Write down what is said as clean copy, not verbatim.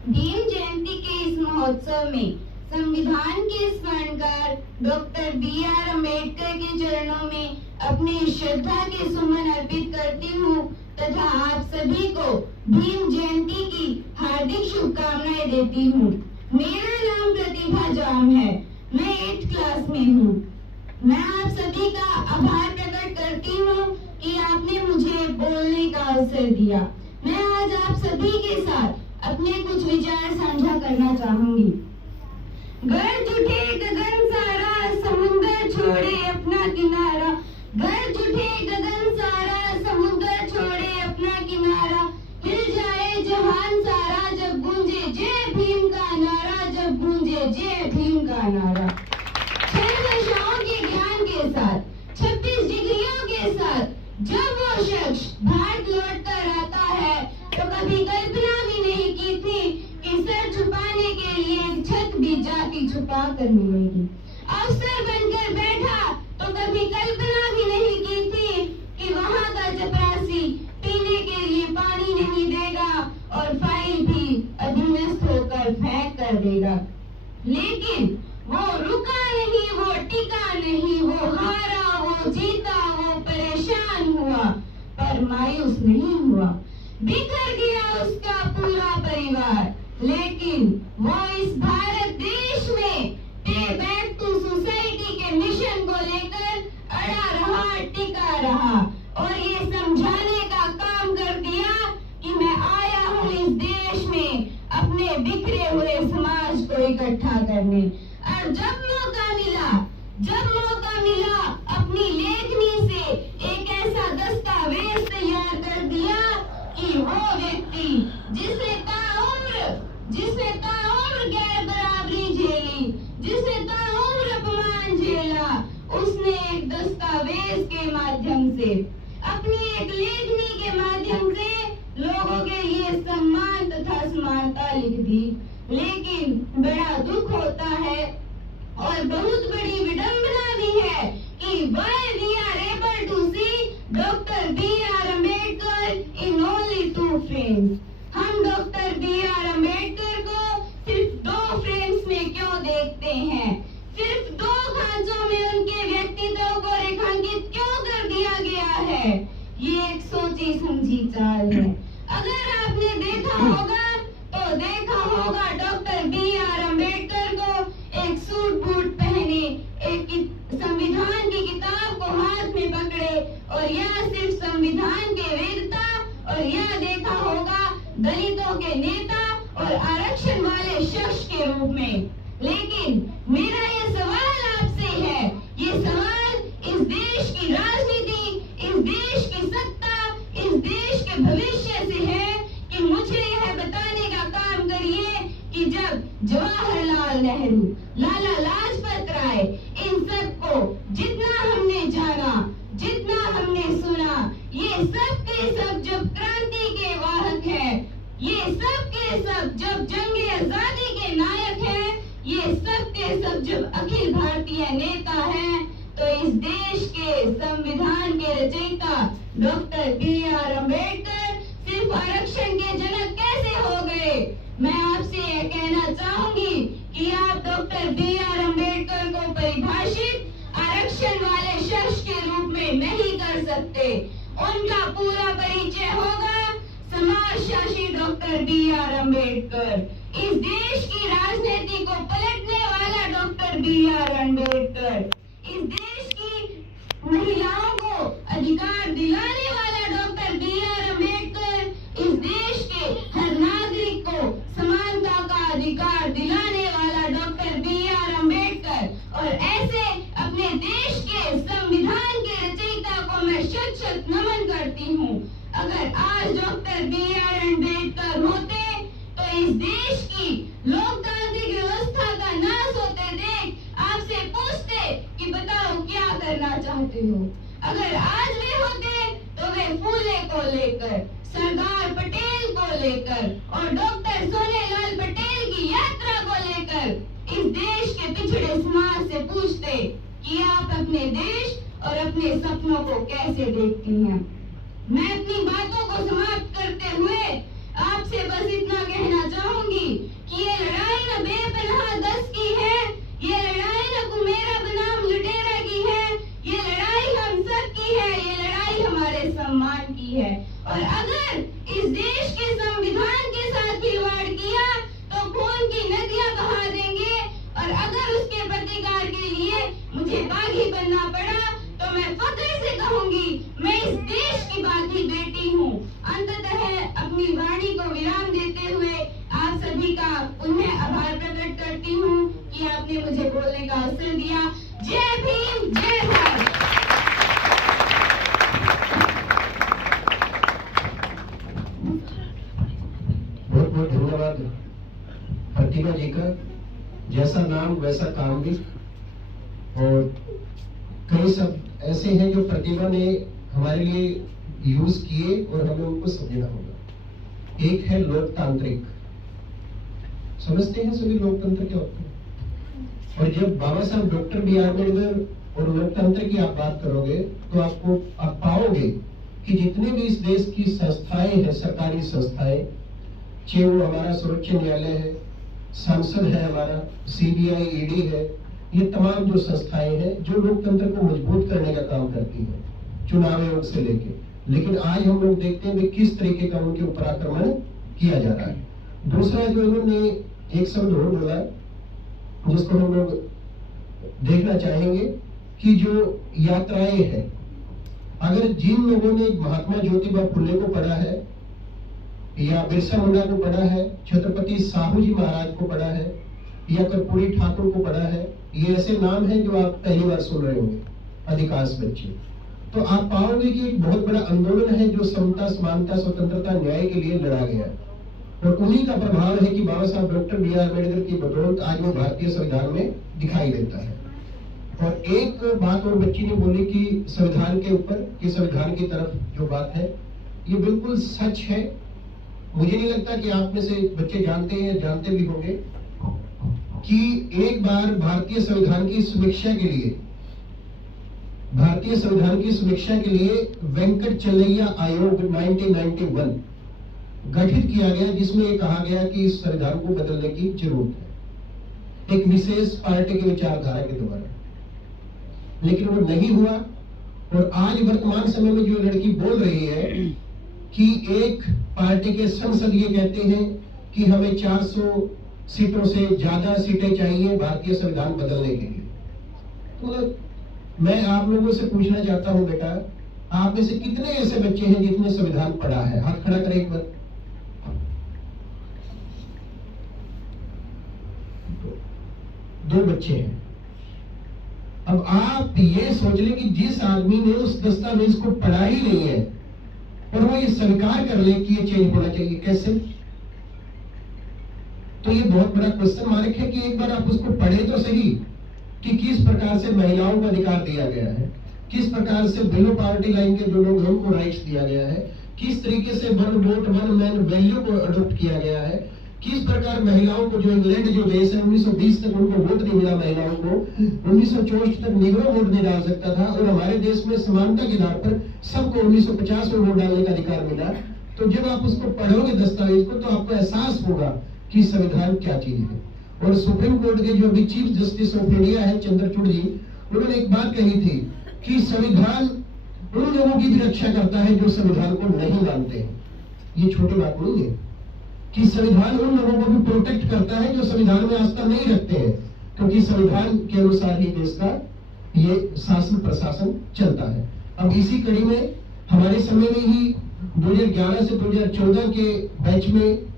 भीम जयंती के इस महोत्सव में संविधान के स्वर्णकार डॉक्टर B.R. अम्बेडकर के चरणों में अपनी श्रद्धा के सुमन अर्पित करती हूँ तथा आप सभी को भीम जयंती की हार्दिक शुभकामनाएं देती हूँ। मेरा नाम प्रतिभा जाम है, मैं 8th क्लास में हूँ। मैं आप सभी का आभार प्रकट करती हूँ कि आपने मुझे बोलने का अवसर दिया। मैं आज आप सभी के साथ अपने कुछ विचार साझा करना चाहूंगी। गर्ज उठे गगन सारा, समुद्र छोड़े अपना किनारा। गर्ज उठे गगन सारा, समुद्र छोड़े अपना किनारा। हिल जाए जहान सारा जब गूंजे जय भीम का नारा, जब गूंजे जय भीम का नारा। 6 दिशाओं के ज्ञान के साथ, 36 डिग्रियों के साथ जब वो शख्स भारत लौट कर आता है तो कभी कल्पना भी नहीं की थी कि सर छुपाने के लिए छत भी जाती छुपा कर मिलेगी। अफसर बनकर बैठा तो कभी कल्पना भी नहीं की थी कि वहाँ का चपरासी पीने के लिए पानी नहीं देगा और फाइल भी अधीनस्थ होकर फेंक कर देगा। लेकिन वो रुका नहीं, वो टिका नहीं, वो हारा, वो जीता, वो परेशान हुआ पर मायूस नहीं हुआ। बिखर गया उसका पूरा परिवार, लेकिन वो इस भारत देश में पे बैक टू सोसाइटी के मिशन को लेकर अड़ा रहा, टिका रहा और ये समझाने का काम कर दिया कि मैं आया हूँ इस देश में अपने बिखरे हुए समाज को इकट्ठा करने। और जब मौका मिला अपनी लेखनी से एक ऐसा दस्तावेज तैयार कर दिया कि वो व्यक्ति जिसने ताउम्र गैर बराबरी झेली, जिसने ताउम्र अपमान झेला, उसने एक दस्तावेज के माध्यम से, अपनी एक लेखनी के माध्यम से लोगों के लिए सम्मान तथा समानता लिख दी। लेकिन बड़ा दुख होता है और बहुत बड़ी विडंबना भी है कि why we are able to see Dr. B.R. Ambedkar in only 2 frames। हम डॉक्टर B.R. अम्बेडकर को सिर्फ 2 फ्रेम्स में क्यों देखते हैं? सिर्फ 2 खांचों में उनके व्यक्तित्व को रेखांकित क्यों कर दिया गया है? ये एक सोची समझी चाल है। अगर आपने देखा होगा डॉक्टर B.R. अम्बेडकर को एक सूट बूट पहने, एक संविधान की किताब को हाथ में पकड़े और यह सिर्फ संविधान के वेदता, और यह देखा होगा दलितों के नेता और आरक्षण वाले शख्स के रूप में। लेकिन मेरा ये सवाल आपसे है, ये सवाल इस देश की राजनीति, इस देश की सत्ता, इस देश के भविष्य से है कि मुझे यह बताने का काम करिए कि जब जवाहरलाल नेहरू, लाला लाजपत राय, इन सबको जितना हमने जाना, जितना हमने सुना, ये सब के सब जब क्रांति के वाहक हैं, ये सब के सब जब जंगे आजादी के नायक हैं, ये सब के सब जब अखिल भारतीय नेता हैं, तो इस देश के संविधान के रचयिता डॉक्टर B.R. अम्बेडकर सिर्फ आरक्षण के जनक कैसे हो गए? मैं आपसे यह कहना चाहूंगी कि आप डॉक्टर B.R. अम्बेडकर को परिभाषित आरक्षण वाले शख्स के रूप में नहीं कर सकते। उनका पूरा परिचय होगा समाजशासी डॉक्टर B.R. अम्बेडकर, इस देश की राजनीति को पलटने वाला डॉक्टर B.R. अम्बेडकर, इस देश की महिलाओं को अधिकार दिलाने वाला डॉक्टर B.R. अम्बेडकर, इस देश के हर नागरिक को समानता का अधिकार दिलाने वाला डॉक्टर B.R. अम्बेडकर। और ऐसे अपने देश के संविधान के रचयिता को मैं शत नमन करती हूँ। अगर आज डॉक्टर B.R. अम्बेडकर होते तो इस देश की लोकतांत्रिक व्यवस्था का नाश होते देख आपसे पूछते कि बताओ क्या करना चाहते हो। अगर आज वे होते तो वे फूले को लेकर, सरदार पटेल को लेकर और डॉक्टर सोनेलाल पटेल की यात्रा को लेकर इस देश के पिछड़े समाज से पूछते कि आप अपने देश और अपने सपनों को कैसे देखती हैं। मैं अपनी बातों को समाप्त करते हुए आपसे बस इतना कहना चाहूंगी कहूंगी कि ये लड़ाई न बेपनाह दस की है, ये लड़ाई न कुमेरा बनाम लुटेरा की है, ये लड़ाई हम सब की है, ये लड़ाई हमारे सम्मान की है। और अगर इस देश के संविधान के साथ खिलवाड़ किया तो खून की नदियां बहा देंगे, और अगर उसके प्रतिकार के लिए मुझे बागी बनना पड़ा तो मैं फख्र से कहूंगी मैं इस देश की बागी बेटी हूँ। अंततः अपनी वाणी को विराम देते हुए आप सभी का पुनः आभार प्रकट करती हूँ कि आपने मुझे बोलने का अवसर दिया। जय भीम, जय भारत। बहुत बहुत धन्यवाद प्रतिभा जी का। जैसा नाम वैसा काम भी। और कई शब्द ऐसे हैं जो प्रतिभा ने हमारे लिए यूज किए और हमें उनको समझना होगा। एक है लोकतांत्रिक। समझते हैं सभी लोकतंत्र क्या होता है? और जब बाबा साहब डॉक्टर बी आर अम्बेडकर और लोकतंत्र की आप बात करोगे तो आप पाओगे कि जितने भी इस देश की संस्थाएं हैं, सरकारी संस्थाएं, चाहे वो हमारा सर्वोच्च न्यायालय है, संसद है, हमारा सीबीआई, ईडी है, ये तमाम जो संस्थाएं हैं जो लोकतंत्र को मजबूत करने का काम करती हैं, चुनाव आयोग से लेके। लेकिन आज हम लोग देखते हैं कि किस तरीके का उनके ऊपर आक्रमण किया जा रहा है। दूसरा जो इन्होंने एक शब्द और बोला जिसको हम लोग देखना चाहेंगे कि जो यात्राएं हैं, अगर जिन लोगों ने महात्मा ज्योतिबा फुले को पढ़ा है या बिरसा मुंडा को पढ़ा है, छत्रपति साहू जी महाराज को पढ़ा है या कर्पूरी ठाकुर को पढ़ा है, ये ऐसे नाम हैं जो आप पहली बार सुन रहे होंगे अधिकांश बच्चे, तो आप पाओगे कि एक बहुत बड़ा आंदोलन है जो समता, समानता, स्वतंत्रता, न्याय के लिए लड़ा गया। और उन्हीं का प्रभाव है कि बाबा साहब डॉक्टर बी आर अम्बेडकर की बदौलत आज वो भारतीय संविधान में दिखाई देता है। और एक बात और बच्ची ने बोली कि संविधान के ऊपर, कि संविधान की तरफ जो बात है ये बिल्कुल सच है। मुझे नहीं लगता कि आप में से बच्चे जानते हैं, जानते भी होंगे कि एक बार भारतीय संविधान की समीक्षा के लिए वेंकटचलैया आयोग 1991 गठित किया गया, जिसमें ये कहा गया कि इस संविधान को बदलने की जरूरत है एक विशेष पार्टी की विचारधारा के द्वारा। लेकिन वो नहीं हुआ। और आज वर्तमान समय में जो लड़की बोल रही है कि एक पार्टी के सांसद ये कहते हैं कि हमें 400 सीटों से ज्यादा सीटें चाहिए भारतीय संविधान बदलने के लिए। तो मैं आप लोगों से पूछना चाहता हूं, बेटा आप में से कितने ऐसे बच्चे हैं जिसने संविधान पढ़ा है? हाथ खड़ा करें एक बार। दो बच्चे हैं। अब आप ये सोच लें कि जिस आदमी ने उस दस्तावेज को पढ़ा ही नहीं है और वो ये स्वीकार कर ले कि ये चेंज होना चाहिए, कैसे? तो ये बहुत बड़ा क्वेश्चन मार्क है कि एक बार आप उसको पढ़े तो सही कि किस प्रकार से महिलाओं को अधिकार दिया गया है, किस प्रकार से बिलो पावर्टी लाइन के जो लोग हैं उनको राइट्स दिया गया है, किस तरीके से one vote one man value को अडॉप्ट किया गया है, किस प्रकार महिलाओं को, जो इंग्लैंड जो देश है 1920 तक उनको वोट नहीं मिला महिलाओं को, 1964 तक निगरो वोट नहीं डाल सकता था, और हमारे देश में समानता के आधार पर सबको 1950 में वोट डालने का अधिकार मिला। तो जब आप उसको पढ़ोगे दस्तावेज को तो आपको एहसास होगा कि संविधान क्या चीज है। और सुप्रीम कोर्ट के जो अभी चीफ जस्टिस ऑफ इंडिया है चंद्रचूड़ जी, उन्होंने एक बात कही थी कि संविधान उन लोगों की भी रक्षा करता है जो संविधान को नहीं मानते हैं। ये छोटी बात नहीं है कि संविधान उन लोगों को भी प्रोटेक्ट करता है जो संविधान में आस्था नहीं रखते हैं, क्योंकि संविधान के अनुसार ही देश का ये शासन प्रशासन चलता है। अब इसी कड़ी में हमारे समय में ही 2011 से 2014 के बैच में